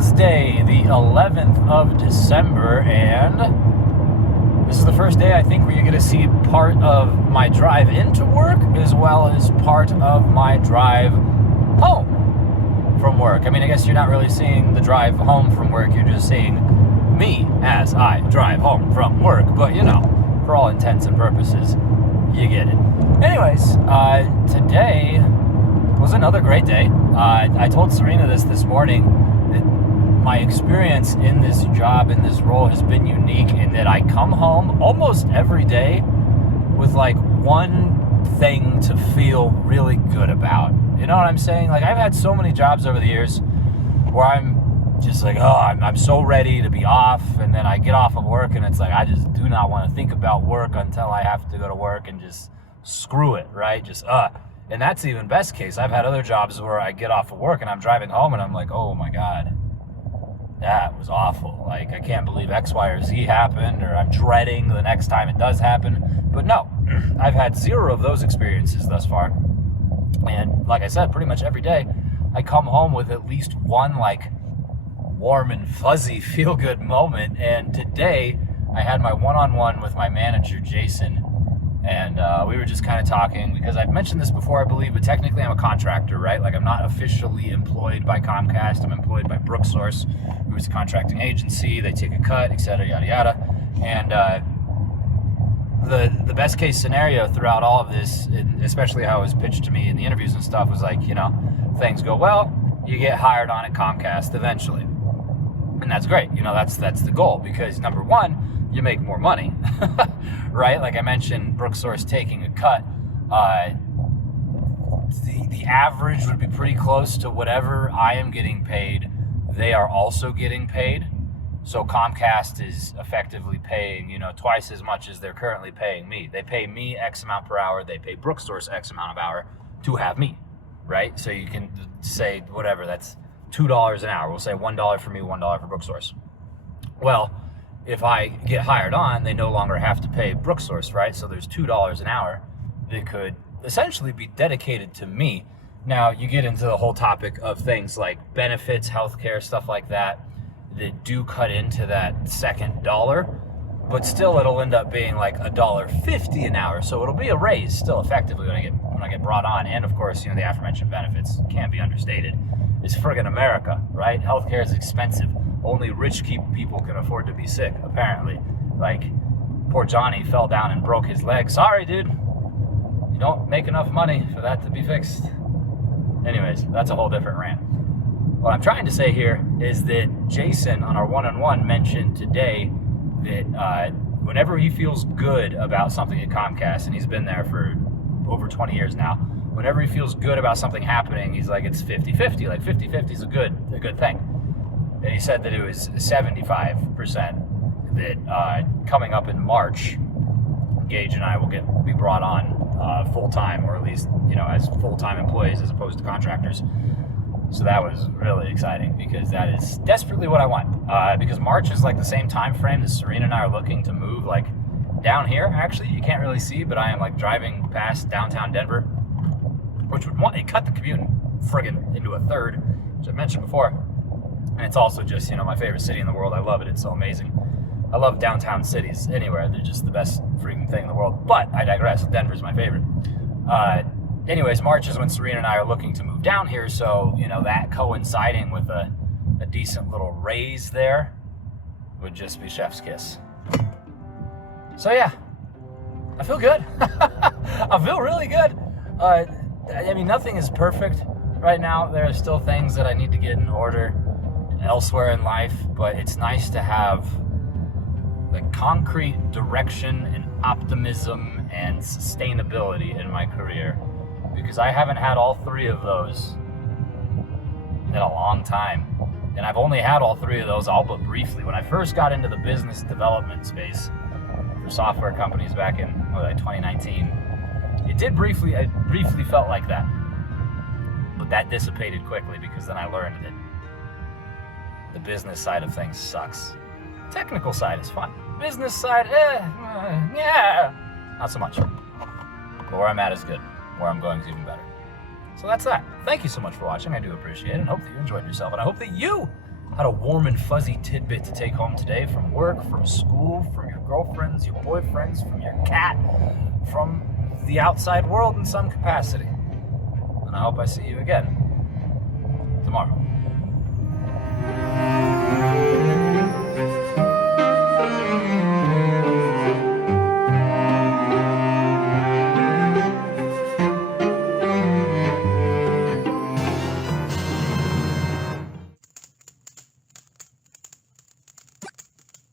Wednesday, the 11th of December, and this is the first day I think where you're going to see part of my drive into work as well as part of my drive home from work. I mean, I guess you're not really seeing the drive home from work, you're just seeing me as I drive home from work, but you know, for all intents and purposes, you get it. Anyways, today was another great day. I told Serena this morning that my experience in this job, in this role, has been unique in that I come home almost every day with like one thing to feel really good about. You know what I'm saying? Like, I've had so many jobs over the years where I'm just like, I'm so ready to be off, and then I get off of work and it's like, I just do not want to think about work until I have to go to work and just screw it, right? And that's even best case. I've had other jobs where I get off of work and I'm driving home and I'm like, oh my God, that was awful. Like, I can't believe X, Y, or Z happened, or I'm dreading the next time it does happen. But no, I've had zero of those experiences thus far. And like I said, pretty much every day I come home with at least one like warm and fuzzy feel-good moment. And today I had my one-on-one with my manager, Jason. And we were just kind of talking, because I've mentioned this before, I believe, but technically I'm a contractor, right? Like, I'm not officially employed by Comcast. I'm employed by Brooksource, who's a contracting agency. They take a cut, et cetera, yada, yada. And the best case scenario throughout all of this, and especially how it was pitched to me in the interviews and stuff, was like, you know, things go well, you get hired on at Comcast eventually. And that's great. You know, that's the goal, because number one, you make more money, right? Like I mentioned, Brooksource taking a cut. The average would be pretty close to whatever I am getting paid. They are also getting paid. So Comcast is effectively paying, you know, twice as much as they're currently paying me. They pay me X amount per hour. They pay Brooksource X amount of hour to have me, right? So you can say whatever, that's $2 an hour. We'll say $1 for me, $1 for Brooksource. Well, if I get hired on, they no longer have to pay Brooksource, right? So there's $2 an hour that could essentially be dedicated to me. Now, you get into the whole topic of things like benefits, healthcare, stuff like that do cut into that second dollar, but still it'll end up being like $1.50 an hour. So it'll be a raise still effectively when I get brought on. And of course, you know, the aforementioned benefits can't be understated. It's friggin' America, right? Healthcare is expensive. Only rich people can afford to be sick, apparently. Like, poor Johnny fell down and broke his leg. Sorry, dude. You don't make enough money for that to be fixed. Anyways, that's a whole different rant. What I'm trying to say here is that Jason, on our one-on-one, mentioned today that whenever he feels good about something at Comcast, and he's been there for over 20 years now, whenever he feels good about something happening, he's like, it's 50-50. Like, 50-50 is a good thing. And he said that it was 75% that coming up in March, Gage and I will be brought on full-time, or at least, you know, as full-time employees as opposed to contractors. So that was really exciting, because that is desperately what I want. Because March is like the same time frame that Serena and I are looking to move, like, down here. Actually, you can't really see, but I am like driving past downtown Denver, which would cut the commute friggin' into a third, which I mentioned before. And it's also just, you know, my favorite city in the world. I love it. It's so amazing. I love downtown cities anywhere. They're just the best freaking thing in the world. But I digress. Denver's my favorite. Anyways, March is when Serena and I are looking to move down here. So, you know, that coinciding with a decent little raise there would just be chef's kiss. So, yeah, I feel good. I feel really good. I mean, nothing is perfect right now. There are still things that I need to get in order elsewhere in life, but it's nice to have like concrete direction and optimism and sustainability in my career, because I haven't had all three of those in a long time. And I've only had all three of those all but briefly. When I first got into the business development space for software companies back in 2019, it briefly felt like that. But that dissipated quickly, because then I learned that the business side of things sucks. Technical side is fun. Business side, yeah, not so much. But where I'm at is good. Where I'm going is even better. So that's that. Thank you so much for watching. I do appreciate it, and hope that you enjoyed yourself, and I hope that you had a warm and fuzzy tidbit to take home today from work, from school, from your girlfriends, your boyfriends, from your cat, from the outside world in some capacity. And I hope I see you again tomorrow.